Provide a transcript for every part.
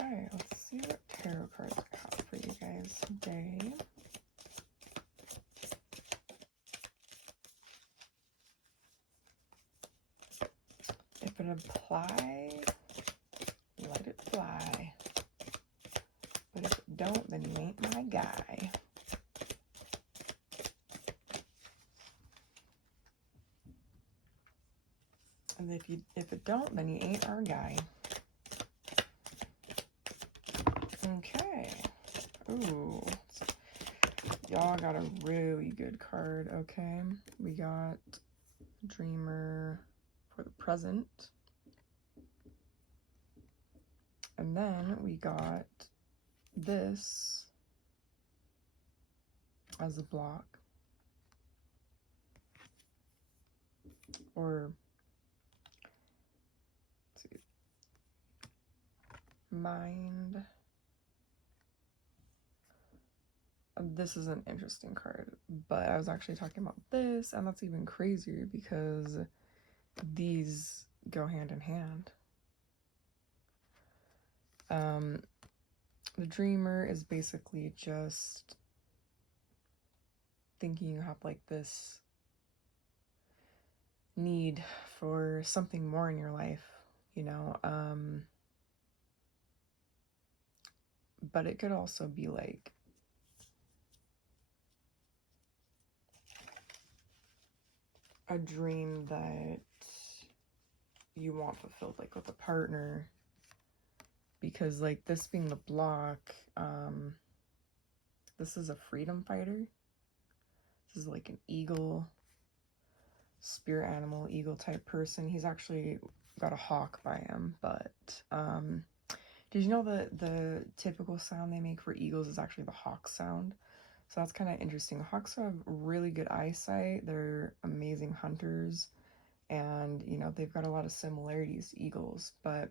Okay, let's see what tarot cards I have for you guys today. If it apply, let it fly. But if it don't, then you ain't my guy. And if it don't, then you ain't our guy. Okay. Ooh. Y'all got a really good card, okay? We got Dreamer for the present. And then we got this as a block. Or, let's see, mind. This is an interesting card, but I was actually talking about this, and that's even crazier because these go hand in hand. The Dreamer is basically just thinking you have like this need for something more in your life, you know, but it could also be like a dream that you want fulfilled, like with a partner, because like this being the block, this is a freedom fighter. This is like an eagle, spirit animal, eagle type person. He's actually got a hawk by him, but did you know that the typical sound they make for eagles is actually the hawk sound? So that's kind of interesting. Hawks have really good eyesight. They're amazing hunters, and you know, they've got a lot of similarities to eagles. But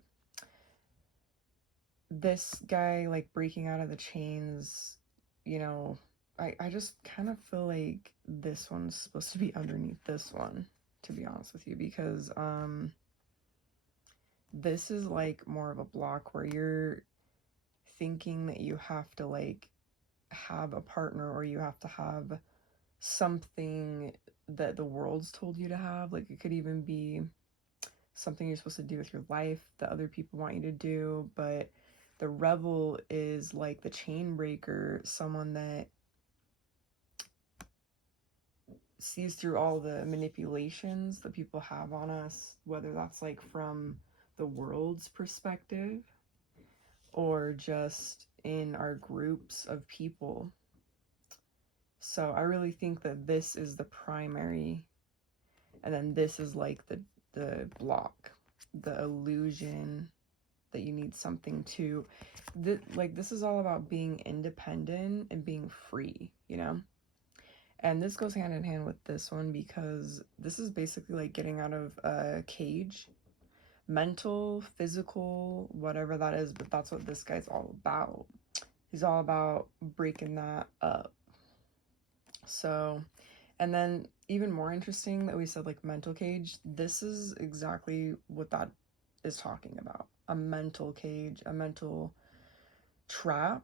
this guy, like, breaking out of the chains, you know, I just kind of feel like this one's supposed to be underneath this one, to be honest with you, because this is like more of a block where you're thinking that you have to like have a partner, or you have to have something that the world's told you to have. Like, it could even be something you're supposed to do with your life that other people want you to do. But the rebel is like the chain breaker, someone that sees through all the manipulations that people have on us, whether that's like from the world's perspective or just in our groups of people. So I really think that this is the primary, and then this is like the block, the illusion that you need something to, like, this is all about being independent and being free, you know? And this goes hand in hand with this one, because this is basically like getting out of a cage, mental, physical, whatever that is, but that's what this guy's all about. He's all about breaking that up. So, and then even more interesting that we said like mental cage, this is exactly what that is talking about. A mental cage, a mental trap,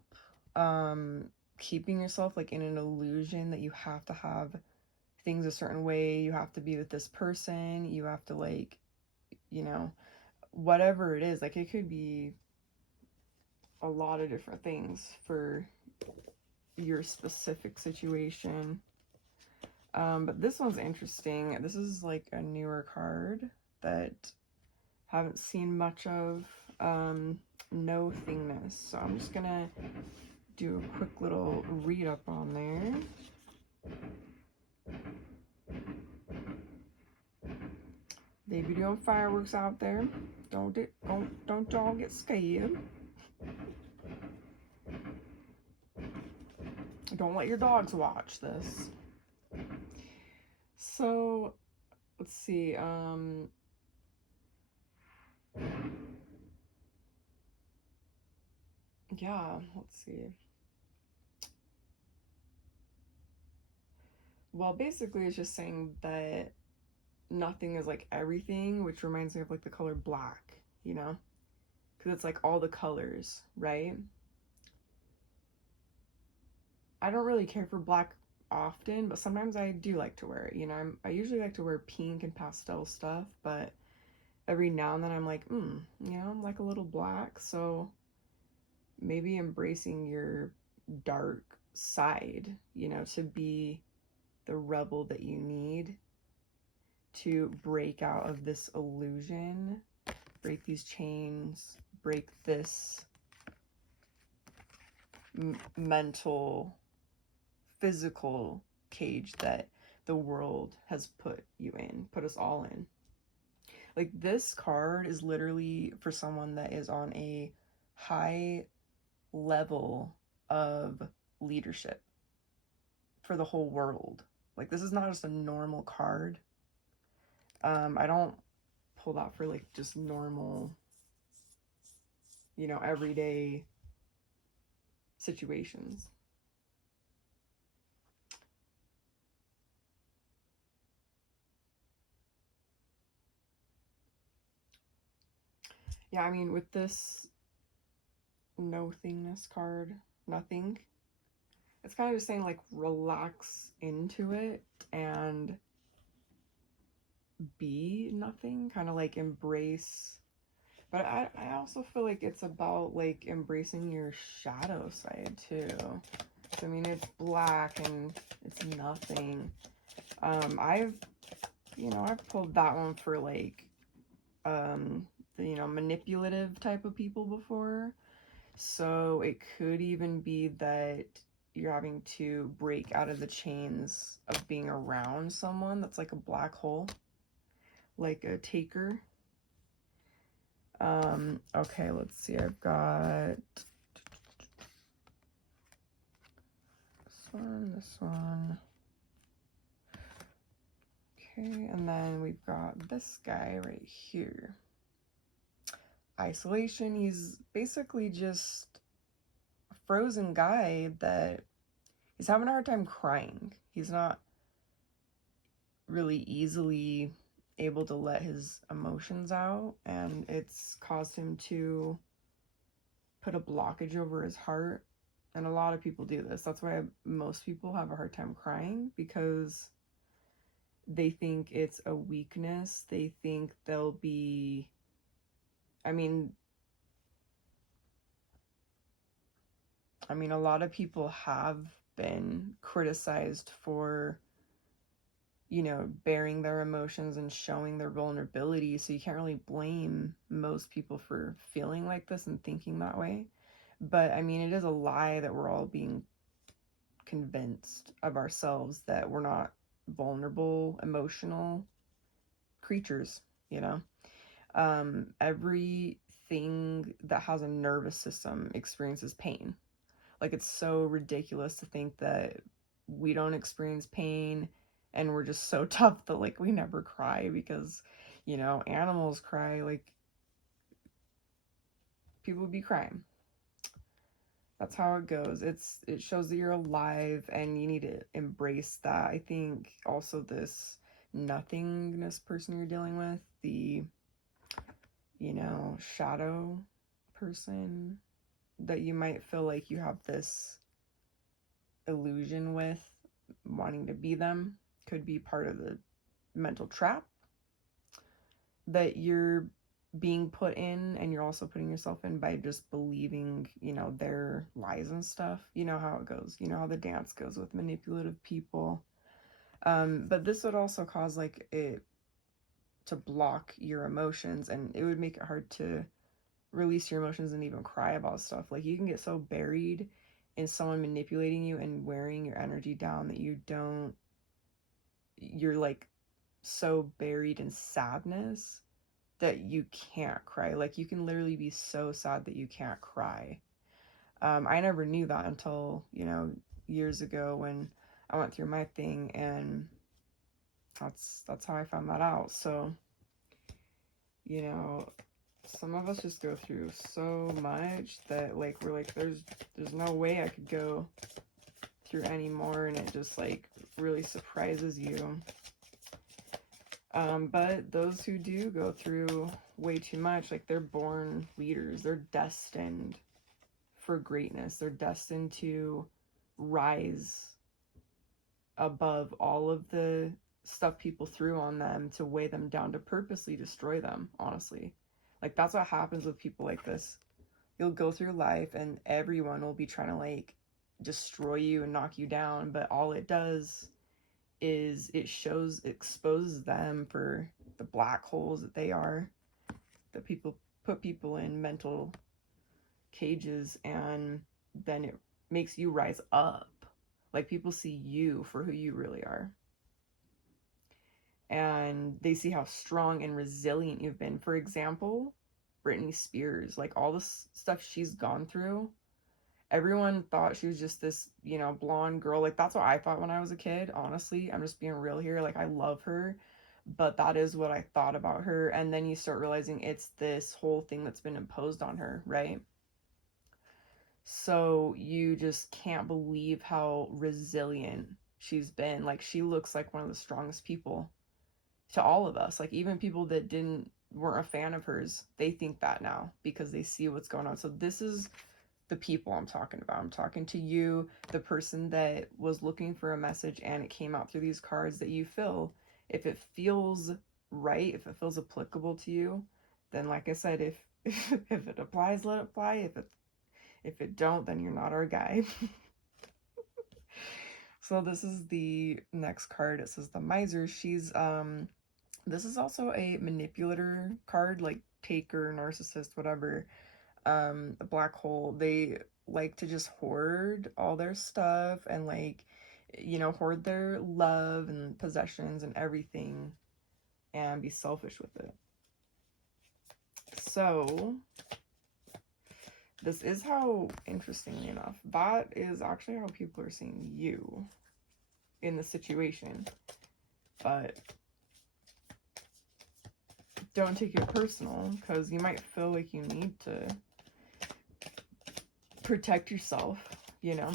keeping yourself like in an illusion that you have to have things a certain way, you have to be with this person, you have to, like, you know, whatever it is. Like, it could be a lot of different things for your specific situation. But this one's interesting. This is like a newer card that haven't seen much of. No thingness. So I'm just gonna do a quick little read up on there. They be doing fireworks out there. Don't y'all get scared. Don't let your dogs watch this. So let's see. Yeah, let's see. Well, basically it's just saying that nothing is like everything, which reminds me of like the color black, you know? because it's like all the colors, right? I don't really care for black often, but sometimes I do like to wear it. You know, I usually like to wear pink and pastel stuff, but every now and then I'm like, you know, I'm like a little black, so maybe embracing your dark side, you know, to be the rebel that you need to break out of this illusion, break these chains, break this mental, physical cage that the world has put you in, put us all in. Like, this card is literally for someone that is on a high level of leadership for the whole world. Like, this is not just a normal card. I don't pull that for like just normal, you know, everyday situations. Yeah, I mean, with this nothingness card, nothing, it's kind of just saying like relax into it and be nothing, kind of like embrace. But I also feel like it's about like embracing your shadow side too. So, I mean, it's black and it's nothing. I've pulled that one for like you know, manipulative type of people before. So it could even be that you're having to break out of the chains of being around someone that's like a black hole, like a taker. Okay, let's see. I've got this one. Okay, and then we've got this guy right here. Isolation. He's basically just a frozen guy that he's having a hard time crying. He's not really easily able to let his emotions out, and it's caused him to put a blockage over his heart. And a lot of people do this. That's why most people have a hard time crying, because they think it's a weakness. They think they'll be, I mean, a lot of people have been criticized for, you know, bearing their emotions and showing their vulnerability. So you can't really blame most people for feeling like this and thinking that way. But I mean, it is a lie that we're all being convinced of ourselves that we're not vulnerable, emotional creatures, you know? Everything that has a nervous system experiences pain. Like, it's so ridiculous to think that we don't experience pain and we're just so tough that like we never cry, because, you know, animals cry, like people be crying. That's how it goes. It shows that you're alive and you need to embrace that. I think also this nothingness person you're dealing with, the, you know, shadow person that you might feel like you have this illusion with, wanting to be them, could be part of the mental trap that you're being put in, and you're also putting yourself in by just believing, you know, their lies and stuff. You know how it goes. You know how the dance goes with manipulative people. But this would also cause like it to block your emotions, and it would make it hard to release your emotions and even cry about stuff. Like, you can get so buried in someone manipulating you and wearing your energy down that you're like so buried in sadness that you can't cry. Like, you can literally be so sad that you can't cry. I never knew that until, you know, years ago when I went through my thing, and that's how I found that out. So, you know, some of us just go through so much that like we're like, there's no way I could go through anymore, and it just like really surprises you. But those who do go through way too much. Like, they're born leaders. They're destined for greatness. They're destined to rise above all of the stuff people threw on them to weigh them down, to purposely destroy them, honestly. Like, that's what happens with people like this. You'll go through life and everyone will be trying to, like, destroy you and knock you down, but all it does is it exposes them for the black holes that they are, that people put people in mental cages, and then it makes you rise up. Like, people see you for who you really are, and they see how strong and resilient you've been. For example, Britney Spears, like, all the stuff she's gone through, everyone thought she was just this, you know, blonde girl. Like, that's what I thought when I was a kid, honestly. I'm just being real here. Like, I love her, but that is what I thought about her. And then you start realizing it's this whole thing that's been imposed on her, right? So you just can't believe how resilient she's been. Like, she looks like one of the strongest people to all of us. Like, even people that weren't a fan of hers, they think that now because they see what's going on. So this is the people I'm talking about. I'm talking to you, the person that was looking for a message, and it came out through these cards that you fill. If it feels right, if it feels applicable to you, then, like I said, if if it applies, let it apply. If it don't, then you're not our guy. So this is the next card. It says the Miser. She's this is also a manipulator card, like taker, narcissist, whatever. A black hole. They like to just hoard all their stuff and, like, you know, hoard their love and possessions and everything and be selfish with it. So this is how, interestingly enough, that is actually how people are seeing you in the situation. But don't take it personal, because you might feel like you need to protect yourself, you know?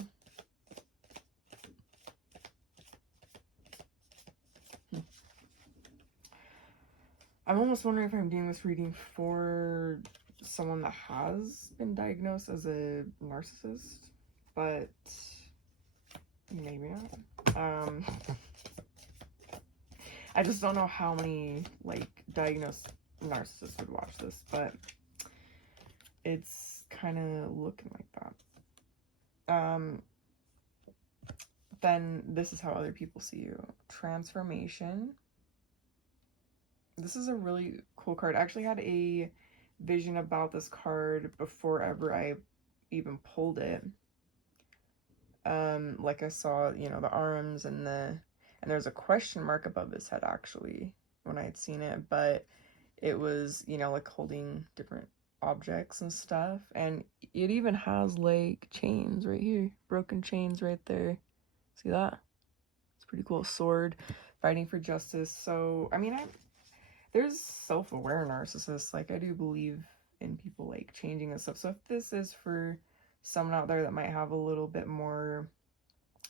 I'm almost wondering if I'm doing this reading for someone that has been diagnosed as a narcissist, but maybe not. I just don't know how many, like, diagnosed narcissists would watch this, but it's kind of looking like that. Then this is how other people see you. Transformation. This is a really cool card. I actually had a vision about this card before ever I even pulled it. Like, I saw, you know, the arms and there's a question mark above his head, actually, when I had seen it, but it was, you know, like, holding different objects and stuff, and it even has, like, chains right here, broken chains right there. See that? It's pretty cool. Sword, fighting for justice. So, I mean, there's self-aware narcissists. Like, I do believe in people, like, changing and stuff. So if this is for someone out there that might have a little bit more,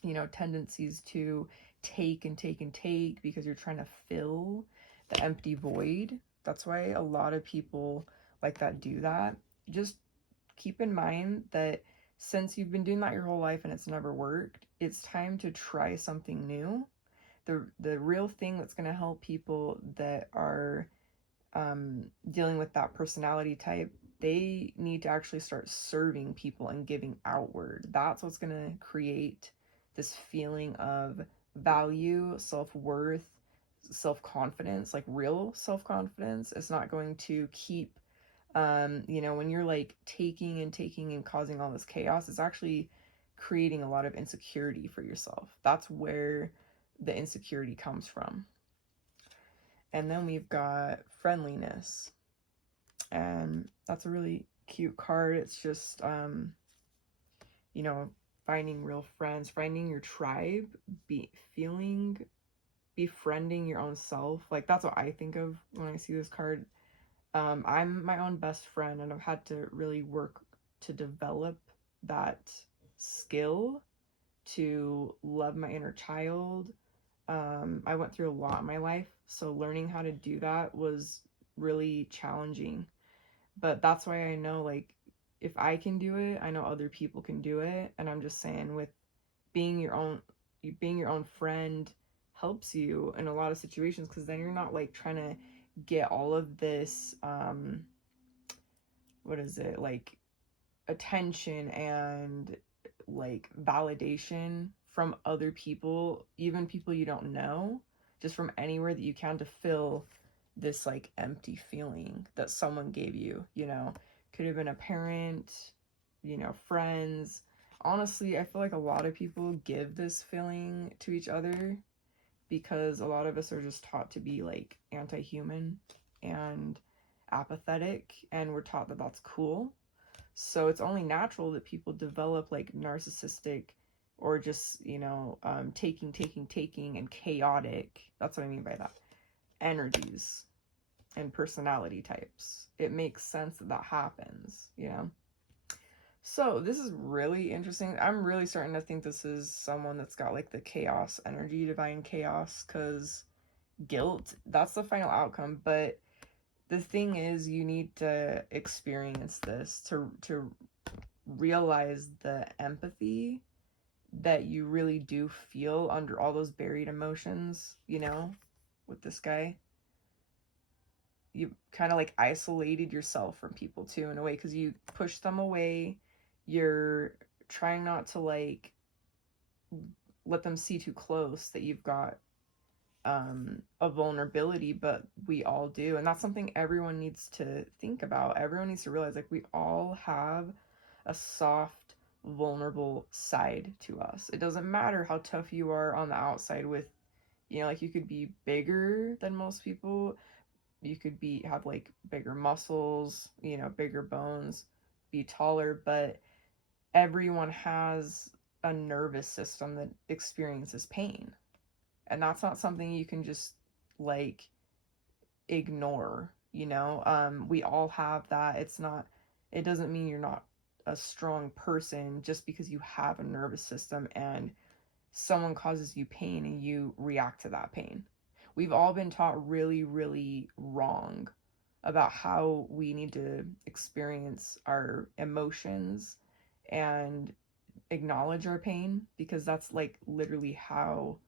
you know, tendencies to take and take and take because you're trying to fill the empty void, that's why a lot of people like that do that. Just keep in mind that since you've been doing that your whole life and it's never worked, it's time to try something new. The real thing that's going to help people that are dealing with that personality type, they need to actually start serving people and giving outward. That's what's going to create this feeling of value, self-worth, self-confidence, like real self-confidence. It's not going to keep, you know, when you're, like, taking and taking and causing all this chaos, it's actually creating a lot of insecurity for yourself. That's where the insecurity comes from. And then we've got friendliness, and that's a really cute card. It's just, you know, finding real friends, finding your tribe, befriending your own self. Like, that's what I think of when I see this card. I'm my own best friend, and I've had to really work to develop that skill to love my inner child. I went through a lot in my life, so learning how to do that was really challenging. But that's why I know, like, if I can do it, I know other people can do it. And I'm just saying, with being your own being your own friend helps you in a lot of situations, because then you're not like trying to get all of this what is it, like, attention and like validation from other people, even people you don't know, just from anywhere that you can, to fill this like empty feeling that someone gave you, you know. Could have been a parent, you know, friends. Honestly, I feel like a lot of people give this feeling to each other because a lot of us are just taught to be like anti-human and apathetic, and we're taught that that's cool. So it's only natural that people develop like narcissistic, or just, you know, taking, and chaotic, that's what I mean by that, energies and personality types. It makes sense that that happens, you know? So this is really interesting. I'm really starting to think this is someone that's got like the chaos energy, divine chaos, because guilt, that's the final outcome. But the thing is, you need to experience this to realize the empathy that you really do feel under all those buried emotions, you know, with this guy. You kind of like isolated yourself from people too, in a way, because you push them away. You're trying not to like let them see too close that you've got a vulnerability, but we all do. And that's something everyone needs to think about. Everyone needs to realize, like, we all have a soft, vulnerable side to us. It doesn't matter how tough you are on the outside with, you know, like, you could be bigger than most people. You could have like bigger muscles, you know, bigger bones, be taller, but everyone has a nervous system that experiences pain. And that's not something you can just like ignore, you know. We all have that. It doesn't mean you're not a strong person just because you have a nervous system and someone causes you pain and you react to that pain. We've all been taught really, really wrong about how we need to experience our emotions and acknowledge our pain, because that's like literally how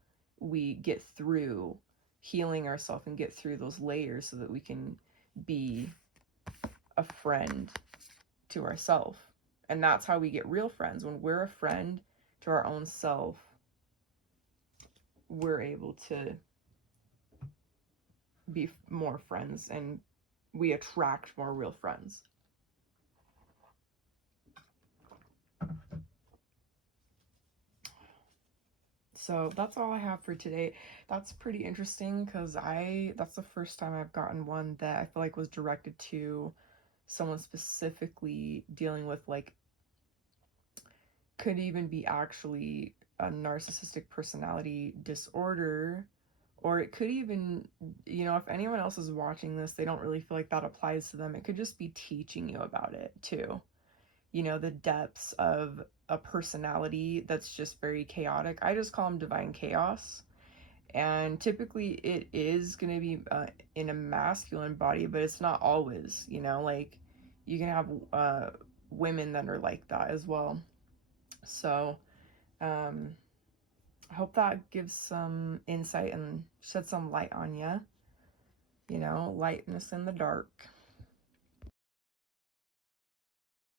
we get through healing ourselves and get through those layers so that we can be a friend to ourselves. And that's how we get real friends. When we're a friend to our own self, we're able to be more friends, and we attract more real friends. So that's all I have for today. That's pretty interesting because that's the first time I've gotten one that I feel like was directed to someone specifically dealing with, like, could even be actually a narcissistic personality disorder, or it could even, you know, if anyone else is watching this, they don't really feel like that applies to them. It could just be teaching you about it too. You know, the depths of a personality that's just very chaotic. I just call them divine chaos. And typically it is going to be in a masculine body, but it's not always, you know, like, you can have women that are like that as well. So um, I hope that gives some insight and shed some light on you, you know, lightness in the dark.